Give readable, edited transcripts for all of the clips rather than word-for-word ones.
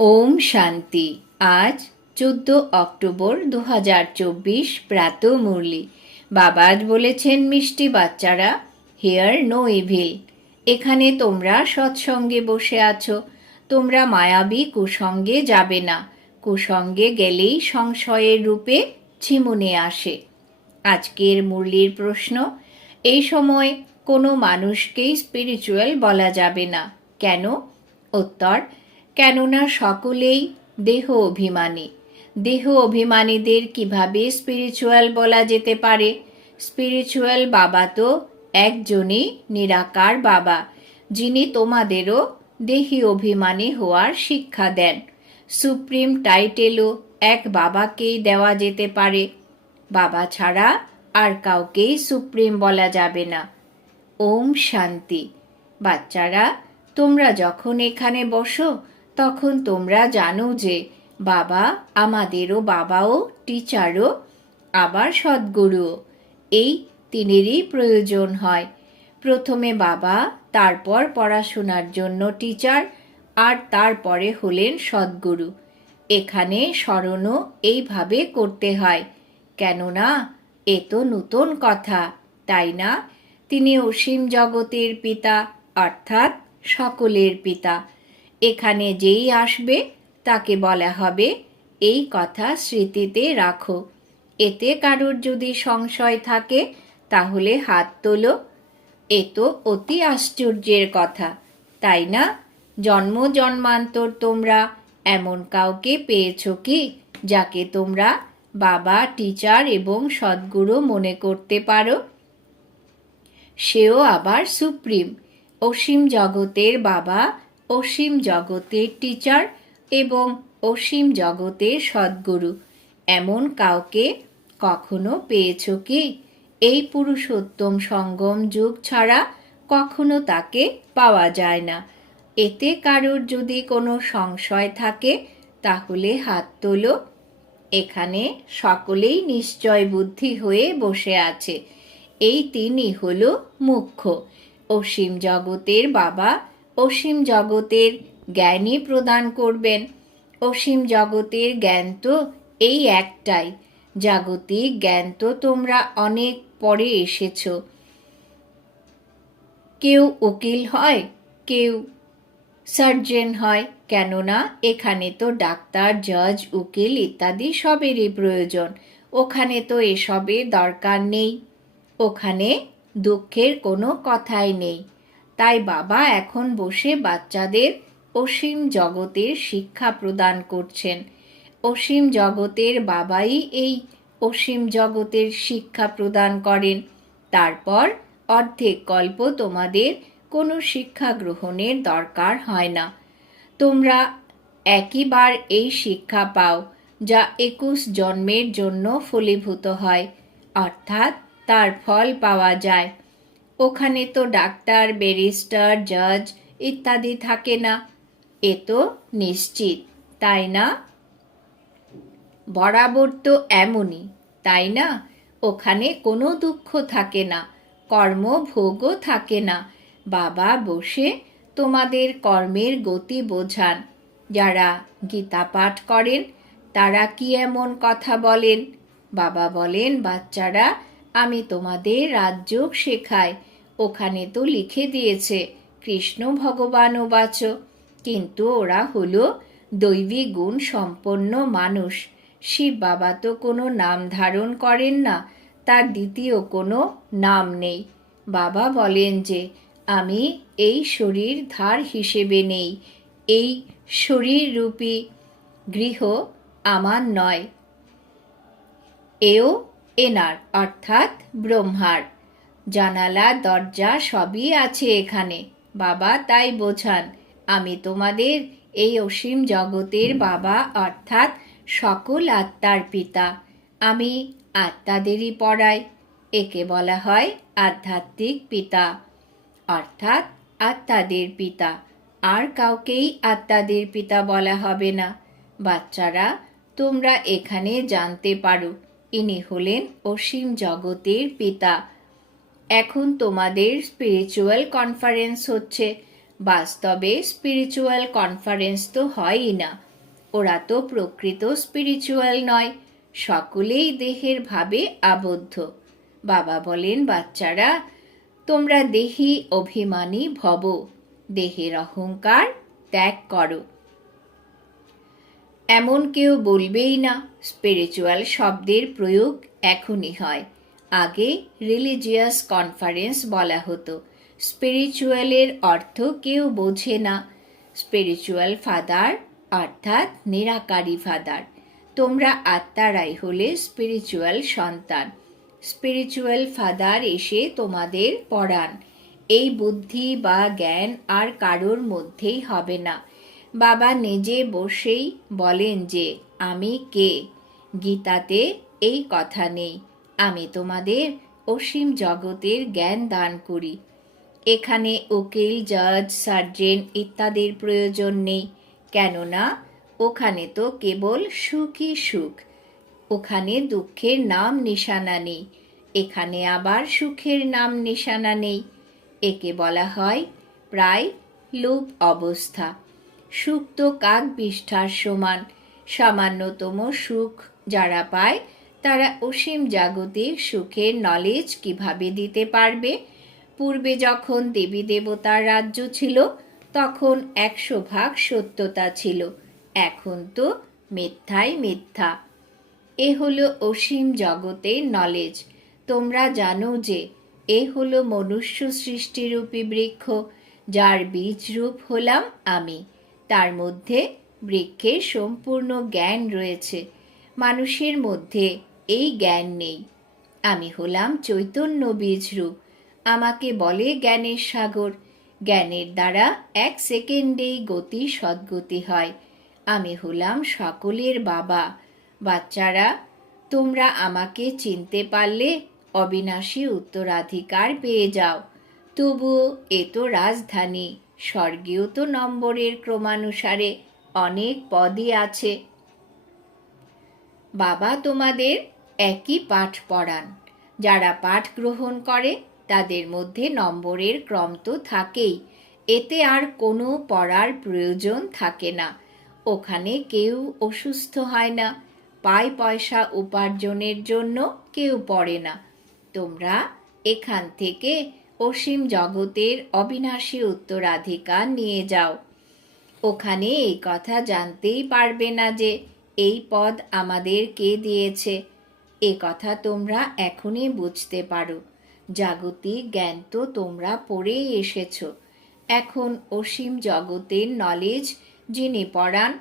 ওম শান্তি। আজ 14 অক্টোবর 2024 প্রাত মুরলি। বাবা আজ বলেছেন, মিষ্টি বাচ্চারা, হিয়ার নো ইভিল। এখানে তোমরা সৎসঙ্গে বসে আছো, তোমরা মায়াবী কুসঙ্গে যাবে না। কুসঙ্গে গেলেই সংশয়ের রূপে ঝিমুনে আসে। আজকের মুরলির প্রশ্ন, এই সময় কোনো মানুষকেই স্পিরিচুয়াল বলা যাবে না, কেন? উত্তর, কেননা সকলেই দেহ অভিমানী। দেহ অভিমানীদের কিভাবে স্পিরিচুয়াল বলা যেতে পারে? স্পিরিচুয়াল বাবা তো একজনই নিরাকার বাবা, যিনি তোমাদেরও দেহি অভিমানী হওয়ার শিক্ষা দেন। সুপ্রিম টাইটেলও এক বাবাকেই দেওয়া যেতে পারে। বাবা ছাড়া আর কাউকেই সুপ্রিম বলা যাবে না। ওম শান্তি। বাচ্চারা, তোমরা যখন এখানে বসো তখন তোমরা জানো যে বাবা আমাদেরও বাবাও, টিচারও, আবার সদ্গুরুও। এই তিনেরই প্রয়োজন হয়। প্রথমে বাবা, তারপর পড়াশোনার জন্য টিচার, আর তারপরে হলেন সদ্গুরু। এখানে স্মরণও এইভাবে করতে হয়, কেননা এ তো নূতন কথা, তাই না? তিনি অসীম জগতের পিতা, অর্থাৎ সকলের পিতা। এখানে যেই আসবে তাকে বলা হবে, এই কথা স্মৃতিতে রাখো। এতে কারোর যদি সংশয় থাকে তাহলে হাত তোলো। এ তো অতি আশ্চর্যের কথা, তাই না? জন্ম জন্মান্তর তোমরা এমন কাউকে পেয়েছ কি যাকে তোমরা বাবা, টিচার এবং সদ্গুরু মনে করতে পারো? সেও আবার সুপ্রিম, অসীম জগতের বাবা, অসীম জগতের টিচার এবং অসীম জগতের সদ্গুরু। এমন কাউকে কখনো পেয়েছ কি? এই পুরুষোত্তম সঙ্গম যুগ ছাড়া কখনো তাকে পাওয়া যায় না। এতে কারোর যদি কোনো সংশয় থাকে তাহলে হাত তোলো। এখানে সকলেই নিশ্চয় বুদ্ধি হয়ে বসে আছে। এই তিনি হল মুখ্য। অসীম জগতের বাবা অসীম জগতের জ্ঞানই প্রদান করবেন। অসীম জগতের জ্ঞান তো এই একটাই। জাগতিক জ্ঞান তো তোমরা অনেক পরে এসেছ। কেউ উকিল হয়, কেউ সার্জন হয়, কেননা এখানে তো ডাক্তার, জজ, উকিল ইত্যাদি সবেরই প্রয়োজন। ওখানে তো এসবের দরকার নেই। ওখানে দুঃখের কোনো কথাই নেই। তাই বাবা এখন বসে বাচ্চাদের অসীম জগতের শিক্ষা প্রদান করছেন। অসীম জগতের বাবাই এই অসীম জগতের শিক্ষা প্রদান করেন। তারপর অর্ধেক কল্প তোমাদের কোনো শিক্ষা গ্রহণের দরকার হয় না। তোমরা একইবার এই শিক্ষা পাও, যা 21 জন্মের জন্য ফলীভূত হয়, অর্থাৎ তার ফল পাওয়া যায়। ওখানে তো ডাক্তার, ব্যারিস্টার, জজ ইত্যাদি থাকে না। এ তো নিশ্চিত, তাই না? বরাবর তো এমনই, তাই না? ওখানে কোনো দুঃখ থাকে না, কর্মভোগও থাকে না। বাবা বসে তোমাদের কর্মের গতি বোঝান। যারা গীতা পাঠ করেন তারা কি এমন কথা বলেন? বাবা বলেন, বাচ্চারা, আমি তোমাদের রাজযোগ শেখাই। ওখানে তো লিখে দিয়েছে কৃষ্ণ ভগবানও বাঁচো, কিন্তু ওরা হলো দৈবী গুণ সম্পন্ন মানুষ। শিব বাবা তো কোনো নাম ধারণ করেন না, তার দ্বিতীয় কোনো নাম নেই। বাবা বলেন যে আমি এই শরীর ধার হিসেবে নেই। এই শরীর রূপী গৃহ আমার নয়, এও এনার, অর্থাৎ ব্রহ্মার। জানালা, দরজা সবই আছে এখানে। বাবা তাই বোঝান, আমি তোমাদের এই অসীম জগতের বাবা, অর্থাৎ সকল আত্মার পিতা। আমি আত্মাদেরই পড়াই। একে বলা হয় আধ্যাত্মিক পিতা, অর্থাৎ আত্মাদের পিতা। আর কাউকেই আত্মাদের পিতা বলা হবে না। বাচ্চারা, তোমরা এখানে জানতে পারো ইনি হলেন অসীম জগতের পিতা। এখন তোমাদের স্পিরিচুয়াল কনফারেন্স হচ্ছে। বাস্তবে স্পিরিচুয়াল কনফারেন্স তো হয়ই না। ওরা তো প্রকৃত স্পিরিচুয়াল নয়, সকলেই দেহের ভাবে আবদ্ধ। বাবা বলেন, বাচ্চারা, তোমরা দেহি অভিমানী ভব, দেহের অহংকার ত্যাগ করো। এমন কেউ বলবেই না স্পিরিচুয়াল শব্দের প্রয়োগ এখনই হয়। আগে রিলিজিয়াস কনফারেন্স বলা হতো। স্পিরিচুয়ালের অর্থ কেউ বোঝে না। স্পিরিচুয়াল ফাদার অর্থাৎ নিরাকারী ফাদার। তোমরা আত্মারাই হলে স্পিরিচুয়াল সন্তান। স্পিরিচুয়াল ফাদার এসে তোমাদের পড়ান। এই বুদ্ধি বা জ্ঞান আর কারোর মধ্যেই হবে না। বাবা নিজে বসেই বলেন যে আমি কে। গীতাতে এই কথা নেই, আমি তোমাদের অসীম জগতের জ্ঞান দান করি। এখানে উকিল, জাজ, সার্জেন ইত্যাদির প্রয়োজন নেই, কেননা ওখানে তো কেবল সুখই সুখ। ওখানে দুঃখের নাম নিশানা নেই, এখানে আবার সুখের নাম নিশানা নেই। একে বলা হয় প্রায় লোপ অবস্থা। সুখ তো কাক বিষ্ঠার সমান। সামান্যতম সুখ যারা পায় তারা অসীম জাগতিক সুখের নলেজ কিভাবে দিতে পারবে? পূর্বে যখন দেবী দেবতার রাজ্য ছিল তখন 100% সত্যতা ছিল, এখন তো মিথ্যাই মিথ্যা। এ হলো অসীম জগতের নলেজ। তোমরা জানো যে এ হলো মনুষ্য সৃষ্টিরূপী বৃক্ষ, যার বীজ রূপ হলাম আমি। তার মধ্যে বৃক্ষের সম্পূর্ণ জ্ঞান রয়েছে, মানুষের মধ্যে এই জ্ঞান নেই। আমি হলাম চৈতন্য বীজ রূপ। আমাকে বলে জ্ঞানের সাগর। জ্ঞানের দ্বারা 1 সেকেন্ডেই গতি সদ্গতি হয়। আমি হলাম সকলের বাবা। বাচ্চারা, তোমরা আমাকে চিনতে পারলে অবিনাশী উত্তরাধিকার পেয়ে যাও। তবুও এ তো রাজধানী, স্বর্গীয় তো নম্বরের ক্রমানুসারে অনেক পদই আছে। বাবা তোমাদের একই পাঠ পড়ান। যারা পাঠ গ্রহণ করে তাদের মধ্যে নম্বরের ক্রম তো থাকেই, এতে আর কোনো পড়ার প্রয়োজন থাকে না। ওখানে কেউ অসুস্থ হয় না, পয়সা উপার্জনের জন্য কেউ পড়ে না। তোমরা এখান থেকে অসীম জগতের অবিনাশী উত্তরাধিকার নিয়ে যাও। ওখানে এই কথা জানতেই পারবে না যে এই পদ আমাদের কে দিয়েছে। এ কথা তোমরা এখনই বুঝতে পারো। জাগতিক জ্ঞান তো তোমরা পড়েই এসেছ। এখন অসীম জগতের নলেজ যিনি পড়ান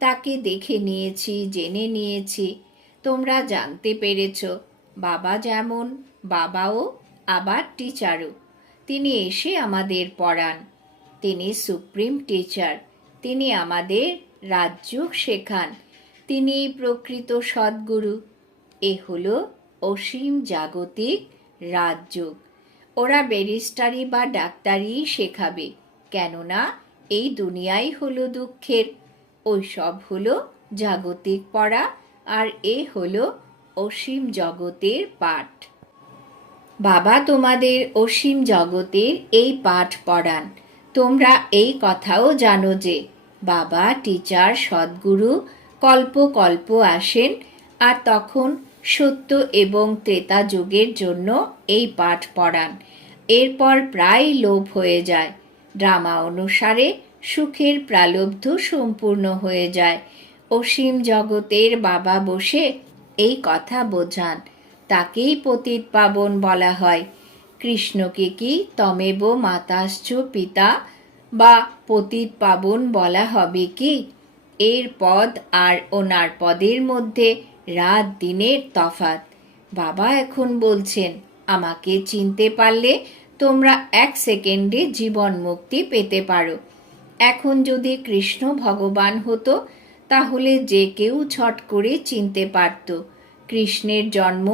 তাকে দেখে নিয়েছি, জেনে নিয়েছি। তোমরা জানতে পেরেছ বাবা যেমন, বাবাও আবার টিচারও। তিনি এসে আমাদের পড়ান। তিনি সুপ্রিম টিচার। তিনি আমাদের রাজযোগ শেখান। তিনি প্রকৃত সদ্গুরু। এ হলো অসীম জাগতিক রাজযোগ। ওরা ব্যারিস্টারি বা ডাক্তারি শেখাবে, কেননা এই দুনিয়াই হলো দুঃখের। ওই সব হলো জাগতিক পড়া, আর এ হলো অসীম জগতের পাঠ। বাবা তোমাদের অসীম জগতের এই পাঠ পড়ান। তোমরা এই কথাও জানো যে বাবা টিচার সদ্গুরু কল্প কল্প আসেন, আর তখন সত্য এবং ত্রেতা যুগের জন্য এই পাঠ পড়ান। এরপর প্রায় লোভ হয়ে যায়। ড্রামা অনুসারে সুখের প্রালব্ধ সম্পূর্ণ হয়ে যায়। অসীম জগতের বাবা বসে এই কথা বোঝান, তাকেই পতিত পাবন বলা হয়। কৃষ্ণকে কি তমেব মাতাশ্চ পিতা বা পতিত পাবন বলা হবে কি? এর পদ আর ওনার পদের মধ্যে রাত দিনের তফাৎ। বাবা এখন বলছেন, আমাকে চিনতে পারলে তোমরা 1 সেকেন্ডে জীবন মুক্তি পেতে পারো। এখন যদি কৃষ্ণ ভগবান হতো তাহলে যে কেউ ছট করে চিনতে পারত। কৃষ্ণের জন্ম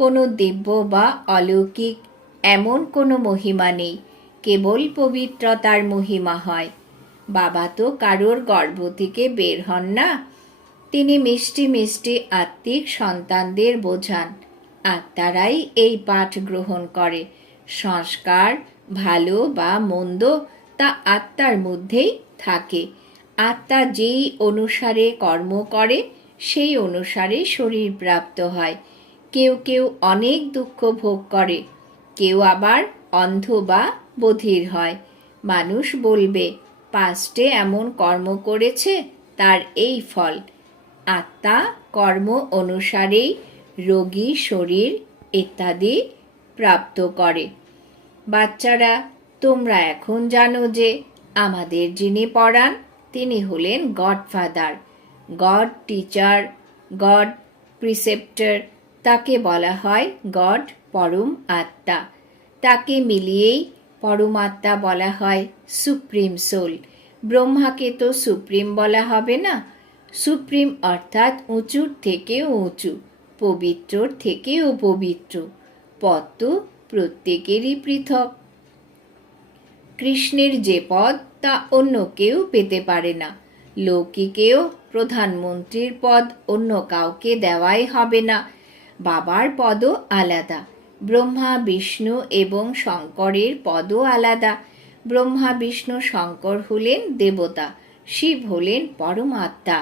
কোনো দিব্য বা অলৌকিক এমন কোনো মহিমা নেই, কেবল পবিত্রতার মহিমা হয়। বাবা তো কারোর গর্ভ থেকে বের হন না। তিনি মিষ্টি মিষ্টি আত্মিক সন্তানদের বোঝান। আত্মারাই এই পাঠ গ্রহণ করে। সংস্কার ভালো বা মন্দ তা আত্মার মধ্যেই থাকে। আত্মা যেই অনুসারে কর্ম করে সেই অনুসারে শরীর প্রাপ্ত হয়। কেউ কেউ অনেক দুঃখ ভোগ করে, কেউ আবার অন্ধ বা বধির হয়। মানুষ বলবে পাস্টে এমন কর্ম করেছে, তার এই ফল। আত্মা কর্ম অনুসারেই রোগী শরীর ইত্যাদি প্রাপ্ত করে। বাচ্চারা, তোমরা এখন জানো যে আমাদের যিনি পড়ান তিনি হলেন godfather, god teacher, god preceptor. তাকে বলা হয় গড পরম আত্মা। তাকে মিলিয়েই পরমাত্মা বলা হয় সুপ্রিম সোল। ব্রহ্মাকে তো সুপ্রিম বলা হবে না। সুপ্রিম অর্থাৎ উঁচুর থেকেও উঁচু, পবিত্রর থেকেও পবিত্র। পদ তো প্রত্যেকেরই পৃথক। কৃষ্ণের যে পদ তা অন্য কেউ পেতে পারে না। লৌকিকেও প্রধানমন্ত্রীর পদ অন্য কাউকে দেওয়াই হবে না। বাবার পদও আলাদা। ব্রহ্মা বিষ্ণু এবং শঙ্করের পদও আলাদা। ব্রহ্মা বিষ্ণু শঙ্কর হলেন দেবতা, শিব হলেন পরমাত্মা।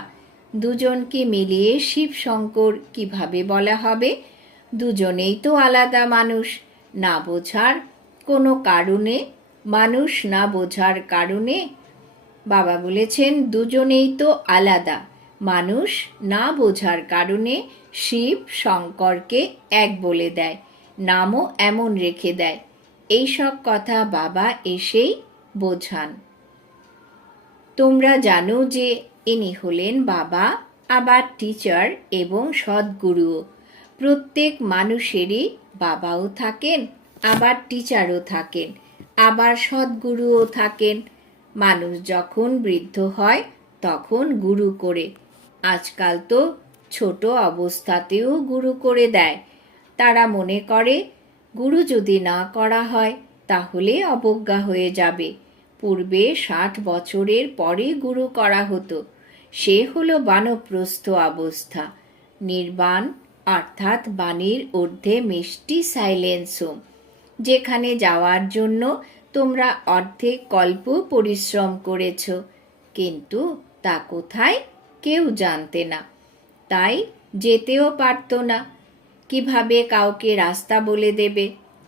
দুজনকে মিলিয়ে শিব শঙ্কর কিভাবে বলা হবে? দুজনেই তো আলাদা মানুষ। না বোঝার কোনো কারণে, মানুষ না বোঝার কারণে বাবা বলেছেন দুজনেই তো আলাদা। মানুষ না বোঝার কারণে শিব শঙ্করকে এক বলে দেয়, নামও এমন রেখে দেয়। এই সব কথা বাবা এসেই বোঝান। তোমরা জানো যে ইনি হলেন বাবা, আবার টিচার এবং সদ্গুরুও। প্রত্যেক মানুষেরই বাবাও থাকেন, আবার টিচারও থাকেন, আবার সদ্গুরুও থাকেন। মানুষ যখন বৃদ্ধ হয় তখন গুরু করে। আজকাল তো ছোট অবস্থাতেও গুরু করে দেয়। তারা মনে করে গুরু যদি না করা হয় তাহলে অবজ্ঞা হয়ে যাবে। পূর্বে 60 বছরের পরে গুরু করা হতো। সে হলো বানপ্রস্থ অবস্থা। নির্বাণ অর্থাৎ বাণীর ঊর্ধ্বে মিষ্টি সাইলেন্স হোম, যেখানে যাওয়ার জন্য তোমরা অর্ধেক কল্প পরিশ্রম করেছ, কিন্তু তা কোথায় কেউ জানতে না, তাই যেতেও পারত না। কিভাবে কাউকে রাস্তা বলে দেবে?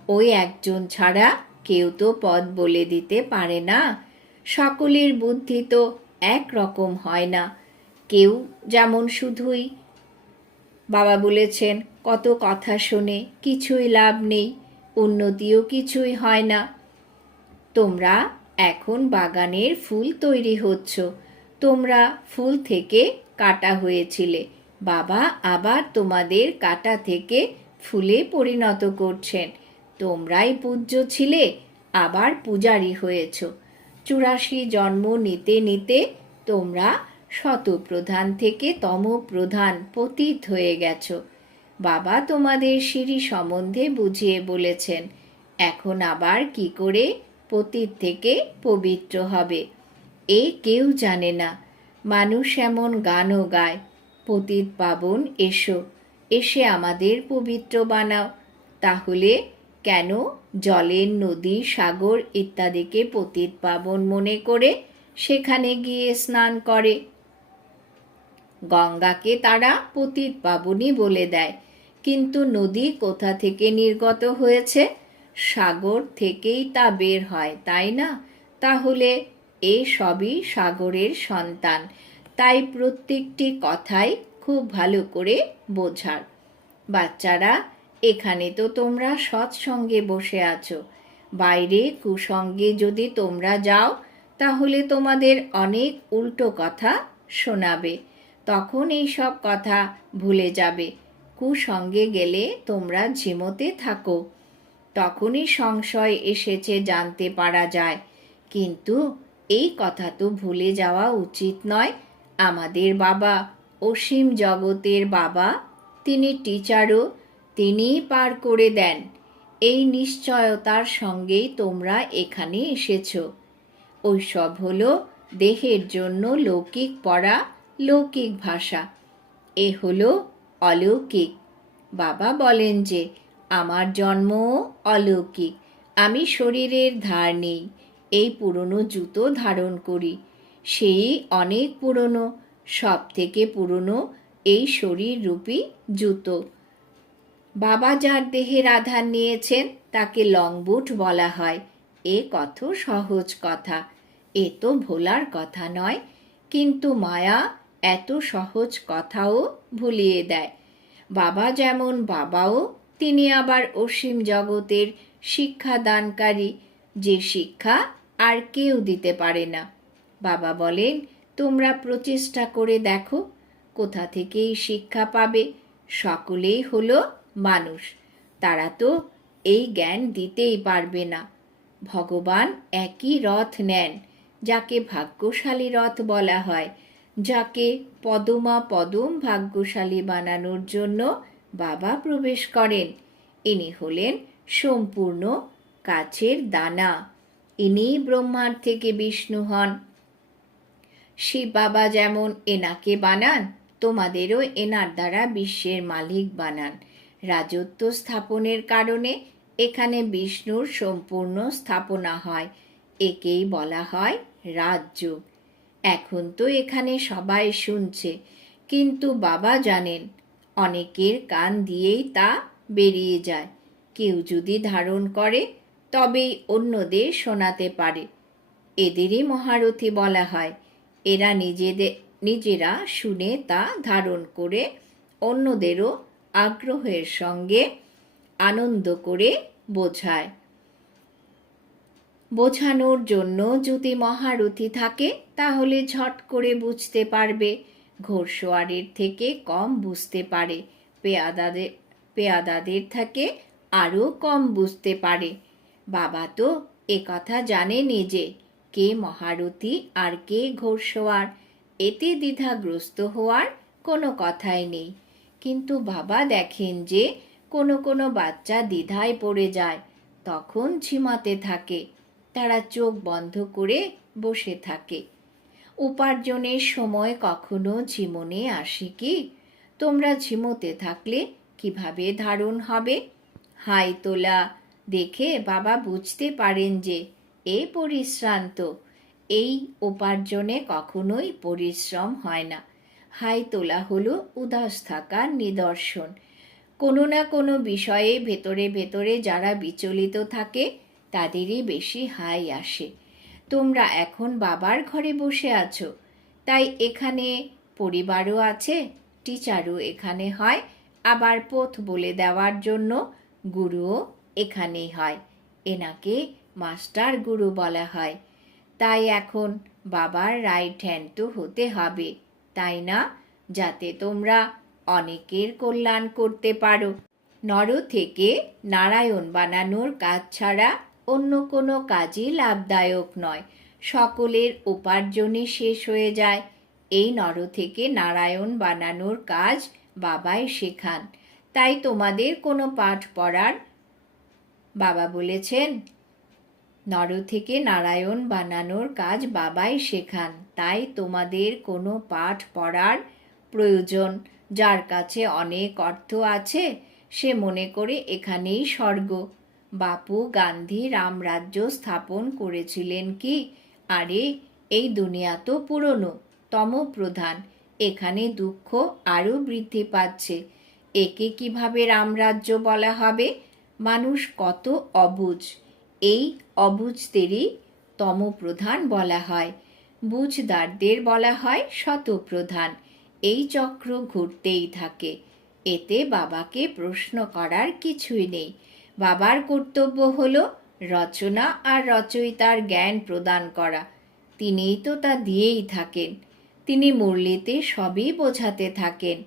ওই একজন ছাড়া কেউ তো পথ বলে দিতে পারে না। সকলের বুদ্ধি তো এক রকম হয় না। কেউ যেমন শুধুই বাবা বলেছেন কত কথা শুনে কিছুই লাভ নেই, উন্নতিও কিছুই হয় না। তোমরা এখন বাগানের ফুল তৈরি হচ্ছ। তোমরা ফুল থেকে কাটা হয়েছিলে, বাবা আবার তোমাদের কাটা থেকে ফুলে পরিণত করছেন। তোমরাই পূজ্য ছিলে, আবার পূজারী হয়েছ। 84 জন্ম নিতে নিতে তোমরা শতপ্রধান থেকে তমপ্রধান পতিত হয়ে গেছ। বাবা তোমাদের সিঁড়ি সম্বন্ধে বুঝিয়ে বলেছেন। এখন আবার কি করে পতিত থেকে পবিত্র হবে এ কেউ জানে না। মানুষ এমন গানও গায়, পতিত পাবন এসো, এসে আমাদের পবিত্র বানাও। তাহলে কেন জলের নদী সাগর ইত্যাদিকে পতিত পাবন মনে করে সেখানে গিয়ে স্নান করে? গঙ্গাকে তারা পতিত পাবনই বলে দেয়, কিন্তু নদী কোথা থেকে নির্গত হয়েছে? সাগর থেকেই তা বের হয়, তাই না? তাহলে এ সবই সাগরের সন্তান। তাই প্রত্যেকটি কথাই খুব ভালো করে বোঝার। বাচ্চারা, এখানে তো তোমরা সৎসঙ্গে বসে আছো। বাইরে কুসঙ্গে যদি তোমরা যাও তাহলে তোমাদের অনেক উল্টো কথা শোনাবে। তখন এই সব কথা ভুলে যাবে। কুসঙ্গে গেলে তোমরা ঝিমোতে থাকো, তখনই সংশয় এসেছে জানতে পারা যায়। কিন্তু এই কথা তো ভুলে যাওয়া উচিত নয়। আমাদের বাবা অসীম জগতের বাবা, তিনি টিচারও, তিনিই পার করে দেন। এই নিশ্চয়তার সঙ্গেই তোমরা এখানে এসেছো। ওইসব হলো দেহের জন্য লৌকিক পড়া, লৌকিক ভাষা। এ হলো অলৌকিক। বাবা বলেন যে আমার জন্মও অলৌকিক। আমি শরীরের ধার নেই, এই পুরনো জুতো ধারণ করি। সেই অনেক পুরনো, সব থেকে পুরনো এই শরীররূপী জুতো। বাবা যার দেহের আধার নিয়েছেন তাকে লং বুট বলা হয়। এ কত সহজ কথা, এ তো ভোলার কথা নয়, কিন্তু মায়া এত সহজ কথাও ভুলিয়ে দেয়। বাবা যেমন বাবাও, তিনি আবার অসীম জগতের শিক্ষাদানকারী, যে শিক্ষা আর কেউ দিতে পারে না। বাবা বলেন, তোমরা প্রচেষ্টা করে দেখো, কোথা থেকে এই শিক্ষা পাবে? সকলেই হলো মানুষ, তারা তো এই জ্ঞান দিতেই পারবে না। ভগবান একই রথ নেন, যাকে ভাগ্যশালী রথ বলা হয়, যাকে পদমা পদম ভাগ্যশালী বানানোর জন্য বাবা প্রবেশ করেন। ইনি হলেন সম্পূর্ণ কাচের দানা। ইনি ব্রহ্মার থেকে বিষ্ণু হন। শিব বাবা যেমন এনাকে বানান, তোমাদেরও এনার দ্বারা বিশ্বের মালিক বানান। রাজত্ব স্থাপনের কারণে এখানে বিষ্ণুর সম্পূর্ণ স্থাপনা হয়। একেই বলা হয় রাজযোগ। এখন তো এখানে সবাই শুনছে, কিন্তু বাবা জানেন অনেকের কান দিয়েই তা বেরিয়ে যায়। কেউ যদি ধারণ করে তবেই অন্যদের শোনাতে পারে। এদেরই মহারথী বলা হয়। এরা নিজেরা শুনে তা ধারণ করে অন্যদেরও আগ্রহের সঙ্গে আনন্দ করে বোঝায়। বোঝানোর জন্য যদি মহারথী থাকে তাহলে ঝট করে বুঝতে পারবে, ঘোড়সওয়ারের থেকে কম বুঝতে পারে, পেয়াদাদের থেকে আরও কম বুঝতে পারে। বাবা তো একথা জানেনই যে কে মহারথী আর কে ঘোড়সওয়ার, এতে দ্বিধাগ্রস্ত হওয়ার কোনো কথাই নেই। কিন্তু বাবা দেখেন যে কোনো কোনো বাচ্চা দ্বিধায় পড়ে যায়, তখন ঝিমাতে থাকে, তারা চোখ বন্ধ করে বসে থাকে। উপার্জনের সময় কখনো ঝিমনে আসে কি? তোমরা ঝিমোতে থাকলে কিভাবে ধারণ হবে? হাই তোলা দেখে বাবা বুঝতে পারেন যে এ পরিশ্রান্ত। এই উপার্জনে কখনোই পরিশ্রম হয় না। হাই তোলা হলো উদাস থাকার নিদর্শন। কোনো না কোনো বিষয়ে ভেতরে ভেতরে যারা বিচলিত থাকে তাদেরই বেশি হাই আসে। তোমরা এখন বাবার ঘরে বসে আছো, তাই এখানে পরিবারও আছে, টিচারও এখানে হয়, আবার পথ বলে দেওয়ার জন্য গুরুও এখানেই হয়। এনাকে মাস্টার গুরু বলা হয়। তাই এখন বাবার রাইট হ্যান্ড তো হতে হবে, তাই না? যাতে তোমরা অনেকের কল্যাণ করতে পারো। নর থেকে নারায়ণ বানানোর কাজ ছাড়া অন্য কোনো কাজই লাভদায়ক নয়। সকলের উপার্জনই শেষ হয়ে যায়। এই নর থেকে নারায়ণ বানানোর কাজ বাবাই শেখান। তাই তোমাদের কোনো পাঠ পড়ার, বাবা বলেছেন নর থেকে নারায়ণ বানানোর কাজ বাবাই শেখান, তাই তোমাদের কোনো পাঠ পড়ার প্রয়োজন। যার কাছে অনেক অর্থ আছে সে মনে করে এখানেই স্বর্গ। বাপু গান্ধী রামরাজ্য স্থাপন করেছিলেন কি? আরে এই দুনিয়া তো পুরনো, তমপ্রধান, এখানে দুঃখ আরও বৃদ্ধি পাচ্ছে। একে কিভাবে রামরাজ্য বলা হবে? মানুষ কত অবুঝ, এই অবুঝদেরই তমপ্রধান বলা হয়। বুঝদারদের বলা হয় শতপ্রধান। এই চক্র ঘুরতেই থাকে। এতে বাবাকে প্রশ্ন করার কিছুই নেই। বাবার কর্তব্য হলো রচনা আর রচয়িতার জ্ঞান প্রদান করা। তিনিই তো তা দিয়েই থাকেন। তিনি মুরলিতে সবই বোঝাতে থাকেন।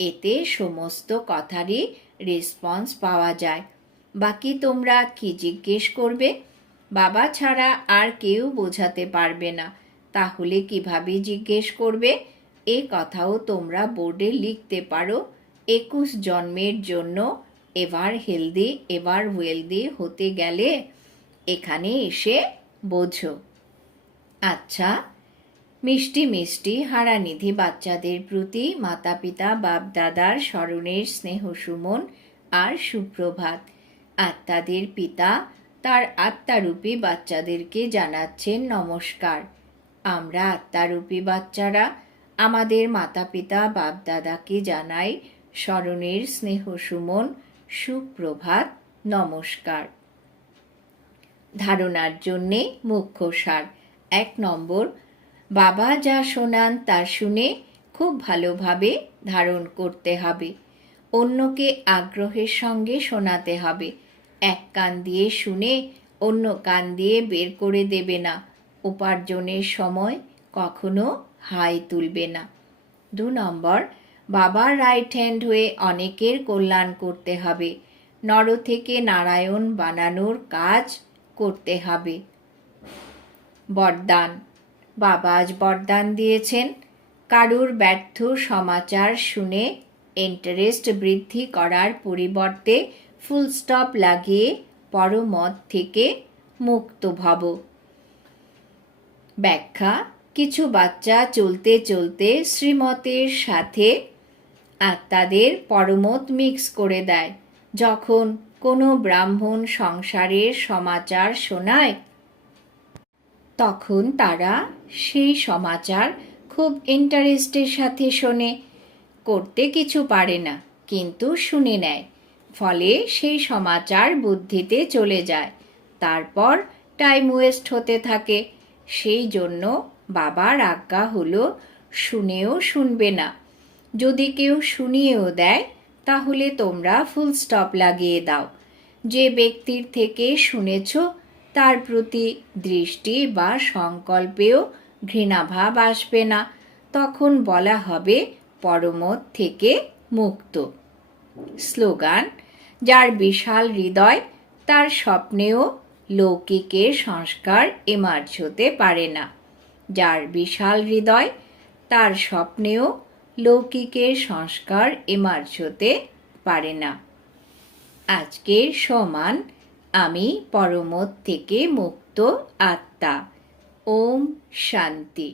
এতে সমস্ত কথারই রেসপন্স পাওয়া যায়। বাকি তোমরা কি জিজ্ঞেস করবে? বাবা ছাড়া আর কেউ বোঝাতে পারবে না, তাহলে কিভাবে জিজ্ঞেস করবে? এ কথাও তোমরা বোর্ডে লিখতে পারো। 21 জন্মের জন্য এভার হেলদি এভার ওয়েলদি হতে গেলে এখানে এসে বোঝো। আচ্ছা, মিষ্টি মিষ্টি হারানিধি বাচ্চাদের প্রতি মাতা পিতা বাপ দাদার স্মরণের স্নেহ সুমন আর সুপ্রভাত। আত্মাদের পিতা তার আত্মারূপী বাচ্চাদেরকে জানাচ্ছেন নমস্কার। আমরা আত্মারূপী বাচ্চারা আমাদের মাতা পিতা বাপদাদাকে জানাই স্মরণের স্নেহ সুমন, সুপ্রভাত, নমস্কার। ধারণার জন্যে মুখ্য সার। 1 নম্বর, বাবা যা শোনান তা শুনে খুব ভালোভাবে ধারণ করতে হবে। অন্যকে আগ্রহের সঙ্গে শোনাতে হবে। এক কান দিয়ে শুনে অন্য কান দিয়ে বের করে দেবে না। উপার্জনের সময় কখনো হাই তুলবে না। 2 নম্বর, বাবার রাইট হ্যান্ড হয়ে অনেকের কল্যাণ করতে হবে। নর থেকে নারায়ণ বানানোর কাজ করতে হবে। বরদান। বাবা আজ বরদান দিয়েছেন, কারুর ব্যর্থ সমাচার শুনে ইন্টারেস্ট বৃদ্ধি করার পরিবর্তে ফুল স্টপ লাগিয়ে পরমত থেকে মুক্ত ভব। ব্যাখ্যা। কিছু বাচ্চা চলতে চলতে শ্রীমতের সাথে আত্মাদের পরমত মিক্স করে দেয়। যখন কোনো ব্রাহ্মণ সংসারের সমাচার শোনায় তখন তারা সেই সমাচার খুব ইন্টারেস্টের সাথে শোনে। করতে কিছু পারে না, কিন্তু শুনে নেয়। ফলে সেই সমাচার বুদ্ধিতে চলে যায়। তারপর টাইম ওয়েস্ট হতে থাকে। সেই জন্য বাবার আজ্ঞা হলো শুনেও শুনবে না। যদি কেউ শুনিয়েও দেয় তাহলে তোমরা ফুল স্টপ লাগিয়ে দাও। যে ব্যক্তির থেকে শুনেছ তার প্রতি দৃষ্টি বা সংকল্পেও ঘৃণাভাব আসবে না। তখন বলা হবে পরমত থেকে মুক্ত। স্লোগান। যার বিশাল হৃদয় তার স্বপ্নেও লৌকিকের সংস্কার এমার্জ হতে পারে না। যার বিশাল হৃদয় তার স্বপ্নেও লৌকিকের সংস্কার এমার্জ হতে পারে না। আজকের সমান আমি পরমত থেকে মুক্ত আত্মা। ওম শান্তি।